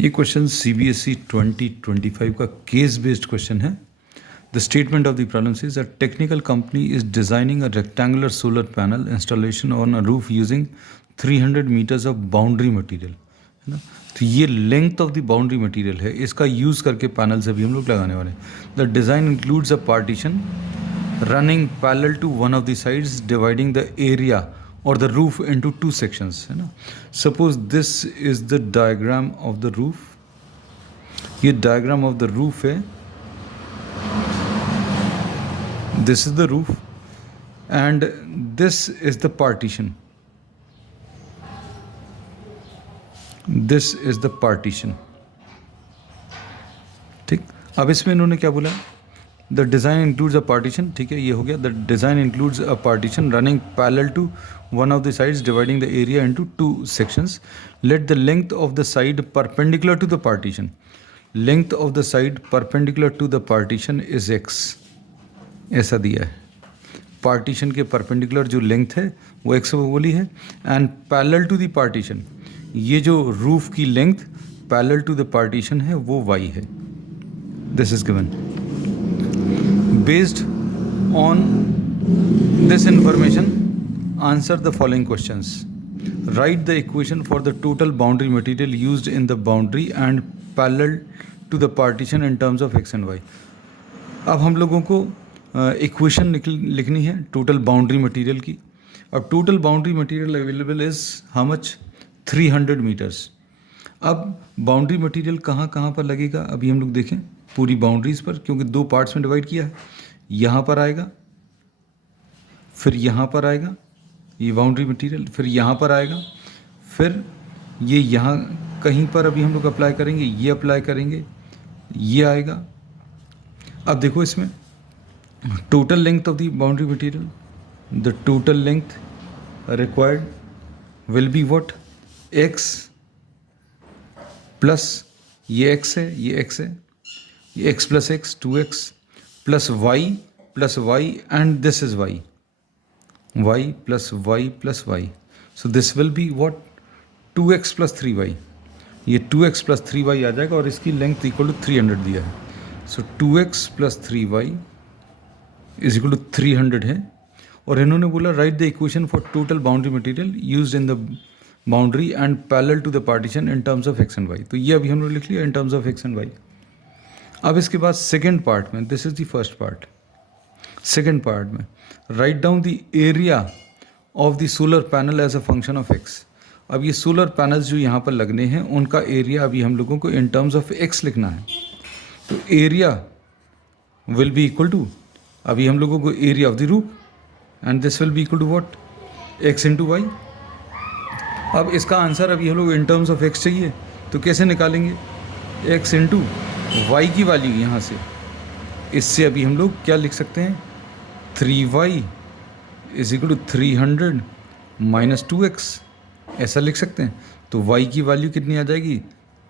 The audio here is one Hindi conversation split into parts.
ये क्वेश्चन CBSE 2025 का केस बेस्ड क्वेश्चन है. The statement of the problem is a technical company is designing a rectangular solar panel installation on a roof using 300 metres of boundary material, है ना. तो ये length of the boundary material है, इसका यूज़ करके पैनल्स अभी हम लोग लगाने वाले हैं. The design includes a partition running parallel to one of the sides dividing the area or the roof into two sections, है ना. Suppose this is the diagram of the roof. ये diagram of the roof है. This is the roof and this is the partition. This is the partition. ठीक. अब इसमें इन्होंने क्या बोला? The design includes a partition. ठीक है, ये हो गया. The design includes a partition running parallel to one of the sides dividing the area into two sections. Let the length of the side perpendicular to the partition. Length of the side perpendicular to the partition is x. ऐसा दिया है. पार्टीशन के परपेंडिकुलर जो लेंथ है वो x बोली है. And parallel to the partition, ये जो रूफ की length parallel to the partition है वो y है. This is given. Based on this information, answer the following questions. Write the equation for the total boundary material used in the boundary and parallel to the partition in terms of x and y. अब हम लोगों को इक्वेशन लिखनी है टोटल बाउंड्री मटेरियल की. अब total boundary material available is how much? 300 metres. अब बाउंड्री मटेरियल कहाँ कहाँ पर लगेगा अभी हम लोग देखें. पूरी बाउंड्रीज़ पर, क्योंकि दो पार्ट्स में डिवाइड किया है. यहाँ पर आएगा, फिर यहाँ पर आएगा ये बाउंड्री मटेरियल, फिर यहाँ पर आएगा, फिर ये यहाँ कहीं पर अभी हम लोग अप्लाई करेंगे, ये अप्लाई करेंगे, ये आएगा. अब देखो इसमें total length of the boundary material, the total length required will be what? x plus ये x है, ये x है, ये x plus x 2x plus y and this is y plus y plus y. So this will be what? 2x plus 3y. ये 2x plus 3y आ जाएगा और इसकी लेंथ इक्वल टू 300 दिया है. So 2x plus 3y is equal to 300 है. और इन्होंने बोला write the equation for total boundary material used in the boundary and parallel to the partition in terms of x and y. तो ये अभी हम लोग लिख लिया in terms of x and y. अब इसके बाद सेकेंड पार्ट में, this is the first part. Second part में write down the area of the solar panel as a function of x. अब ये सोलर पैनल्स जो यहाँ पर लगने हैं उनका एरिया अभी हम लोगों को इन टर्म्स ऑफ x लिखना है. तो area will be equal to, अभी हम लोगों को area of the roof and this will be equal to what? x into Y. अब इसका आंसर अभी हम लोग इन टर्म्स ऑफ x चाहिए, तो कैसे निकालेंगे? x इंटू y की वैल्यू यहाँ से, इससे अभी हम लोग क्या लिख सकते हैं? 3y is equal to 300 minus 2x, ऐसा लिख सकते हैं. तो y की वैल्यू कितनी आ जाएगी?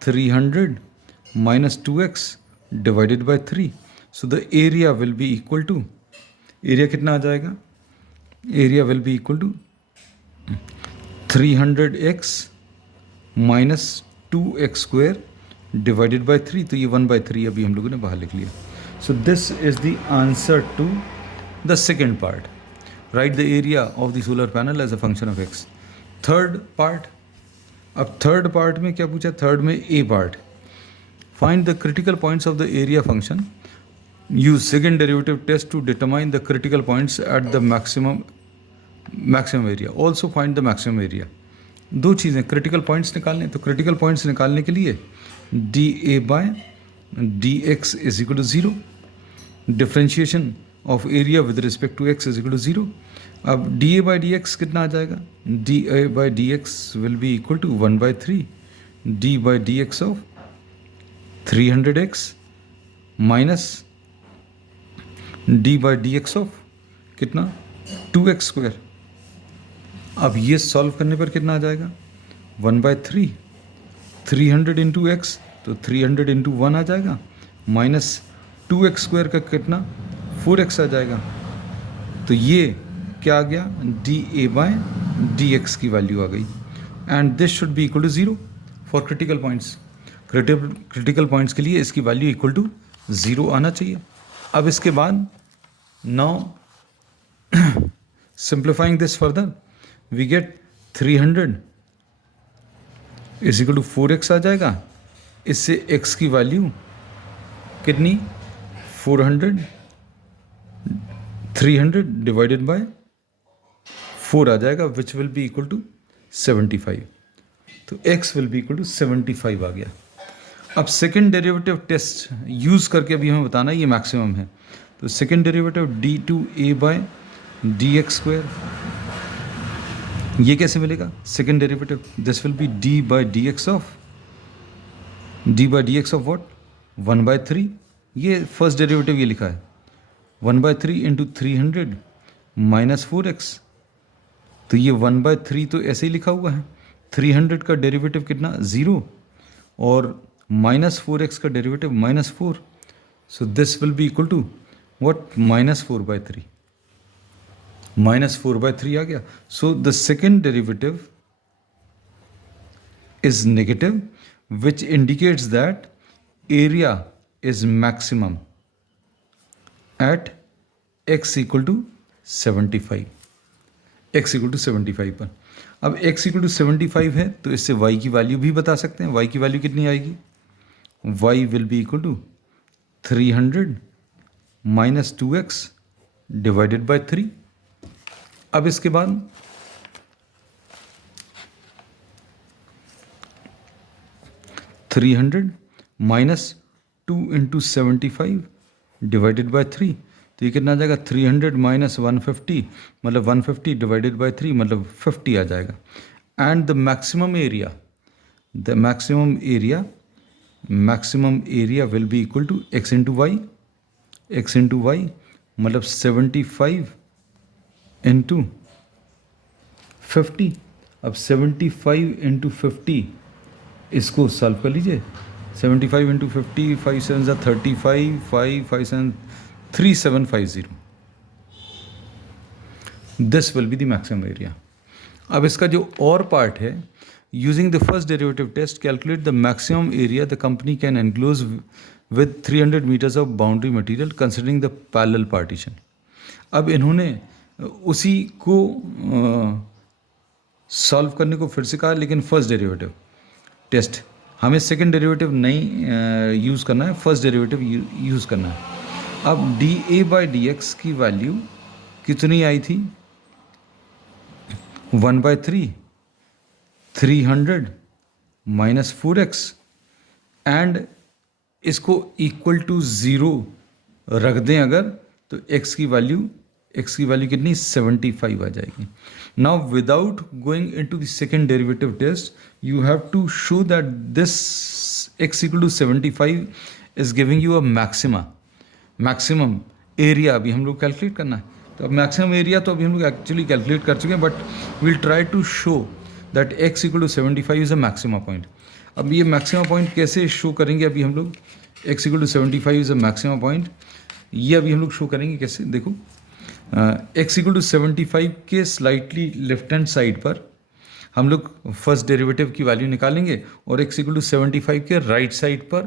300 minus 2x divided by 3. So the area will be equal to, area कितना आ जाएगा? Area will be equal to 300x minus 2x square divided by 3. तो ये 1/3 अभी हम लोगों ने बाहर लिख लिया. So this is the answer to the second part. Write the area of the solar panel as a function of x. Third part. अब थर्ड पार्ट में क्या पूछा? थर्ड में A part. Find the critical points of the area function. Use second derivative test to determine the critical points at the maximum area. Also find the maximum area. दो चीज़ें, क्रिटिकल पॉइंट्स निकालने. तो क्रिटिकल पॉइंट्स निकालने के लिए dA by dx is equal to 0. Differentiation of area with respect to x is equal to 0. अब dA by dx कितना आ जाएगा? dA by dx will be equal to 1/3 d by dx of 300x minus d by dx of कितना? 2x square. अब ये सॉल्व करने पर कितना आ जाएगा? 1/3. 300 इंटू एक्स, तो 300 इंटू 1 आ जाएगा, माइनस 2x स्क्वायर का कितना? 4x आ जाएगा. तो ये क्या आ गया? dA बाय dx की वैल्यू आ गई. And this should be equal to 0 for critical points. Critical points के लिए इसकी वैल्यू इक्वल टू 0 आना चाहिए। अब इसके बाद now simplifying this further we get 300 is equal to 4x आ जाएगा। इससे x की वैल्यू कितनी 300 डिवाइडेड बाय 4 आ जाएगा which will be equal to 75। तो x will be equal to 75 आ गया। अब सेकेंड डेरिवेटिव टेस्ट यूज़ करके अभी हमें बताना ये मैक्सिमम है। तो second derivative d2a by dx square, ये कैसे मिलेगा? Second derivative this will be d by dx of what 1/3। ये फर्स्ट डेरिवेटिव ये लिखा है 1/3 इंटू 300 माइनस 4x। तो ये 1/3 तो ऐसे ही लिखा हुआ है। 300 का डेरिवेटिव कितना 0 और माइनस 4x का derivative -4। So this will be equal to what -4/3। -4/3 आ गया। So the second derivative is negative, which indicates that area is maximum at x equal to 75। x equal to 75 पर। अब x equal to 75 है तो इससे y की वैल्यू भी बता सकते हैं। y की वैल्यू कितनी आएगी? y will be equal to 300 minus 2x divided by 3। अब इसके बाद $300 माइनस 2 इंटू 75 डिवाइडेड बाई 3। तो ये कितना आ जाएगा? 300 माइनस 150 मतलब 150 डिवाइडेड बाई 3 मतलब 50 आ जाएगा। And the maximum area will be equal to x into Y मतलब 75 इंटू 50। अब 75 इंटू 50 इसको सॉल्व कर लीजिए। 75 into 50 5 7 35 5 5 7 3750। This will be the maximum area. अब इसका जो और पार्ट है, using the first derivative test calculate the maximum area the company can enclose with 300 metres of boundary material considering the parallel partition. अब इन्होंने उसी को सॉल्व करने को फिर से कहा, लेकिन फर्स्ट डेरिवेटिव टेस्ट हमें सेकंड डेरिवेटिव नहीं यूज़ करना है, फर्स्ट डेरिवेटिव यूज़ करना है। अब dA बाई dx की वैल्यू कितनी आई थी? 1/3 300 माइनस 4x एंड इसको इक्वल टू 0 रख दें अगर, तो x की वैल्यू कितनी 75 आ जाएगी। Now without going into the second derivative test you have to show that this x equal to 75 is giving you a maximum area अभी हम लोग कैलकुलेट करना है। तो अब मैक्सिमम एरिया तो अभी हम लोग एक्चुअली कैलकुलेट कर चुके हैं, but will try to show that x equal to 75 is a maxima point. अब ये मैक्सिमा पॉइंट कैसे शो करेंगे अभी हम लोग? x equal to 75 is a maxima point, ये अभी हम लोग शो करेंगे कैसे? देखो x equal to 75 के स्लाइटली लेफ्ट हैंड साइड पर हम लोग फर्स्ट डेरिवेटिव की वैल्यू निकालेंगे और x equal to 75 के राइट साइड पर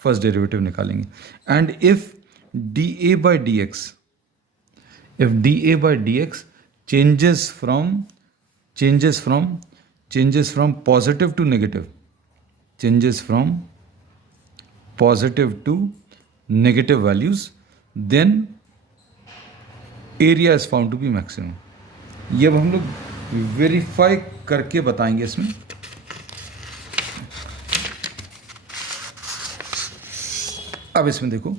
फर्स्ट डेरिवेटिव निकालेंगे। And if dA by dx changes from positive to negative values, then area is found to be maximum। ये अब हम लोग वेरीफाई करके बताएंगे इसमें। अब इसमें देखो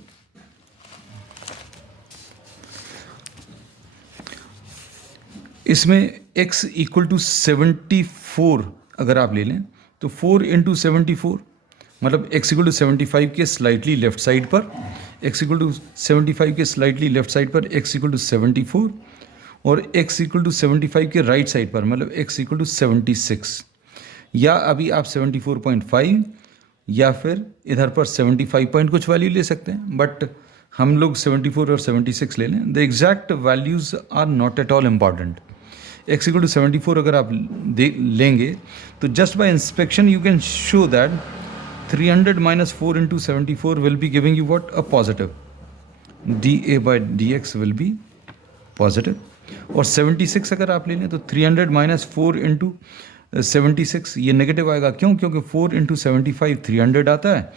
इसमें x इक्वल टू 74 अगर आप ले लें तो 4 इंटू 74 मतलब x इक्वल टू 75 के स्लाइटली लेफ्ट साइड पर, x इक्वल टू 75 के स्लाइटली लेफ्ट साइड पर x इक्वल टू 74 और x इक्वल टू 75 के राइट साइड पर मतलब x इक्वल टू 76, या अभी आप 74.5 या फिर इधर पर 75 पॉइंट कुछ वैल्यू ले सकते हैं, बट हम लोग 74 और 76 ले लें। The exact values are not at all important. x equal to 74 अगर आप लेंगे तो just by inspection you can show that 300 minus 4 into 74 will be giving you what? A positive. dA by dx will be positive. और 76 अगर आप ले लें तो 300 माइनस 4 इंटू 76 ये नेगेटिव आएगा. क्यों? क्योंकि 4 इंटू 75 300 आता है.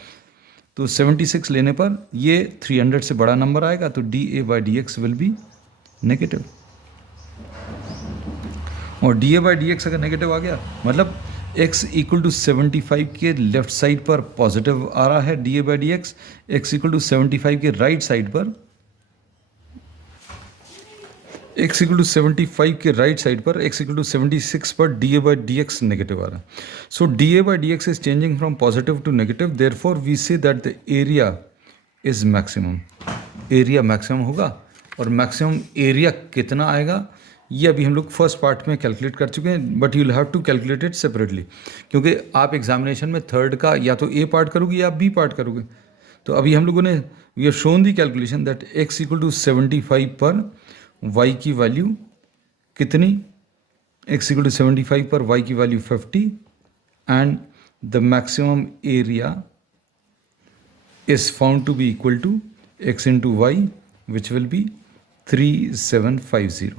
तो 76 लेने पर ये 300 से बड़ा नंबर आएगा, तो dA by dx will be negative. और dA by dx अगर नेगेटिव आ गया मतलब x इक्वल टू 75 के लेफ्ट साइड पर पॉजिटिव आ रहा है dA by dx, x equal to 75 के राइट साइड पर x इक्वल टू 75 के राइट साइड पर x इक्वल टू 76 पर dA by dx नेगेटिव आ रहा है. So dA by dx is changing from positive to negative, therefore we see that the area is maximum. Area maximum होगा. और मैक्सिमम एरिया कितना आएगा ये अभी हम लोग फर्स्ट पार्ट में कैलकुलेट कर चुके हैं, but you will have to calculate it separately, क्योंकि आप एग्जामिनेशन में थर्ड का या तो ए पार्ट करोगे या बी पार्ट करोगे. तो अभी हम लोगों ने we have shown the calculation that x equal to 75 पर y की वैल्यू कितनी? x इक्वल टू 75 पर y की value 50 and the maximum area is found to be equal to x into y, which will be 3750.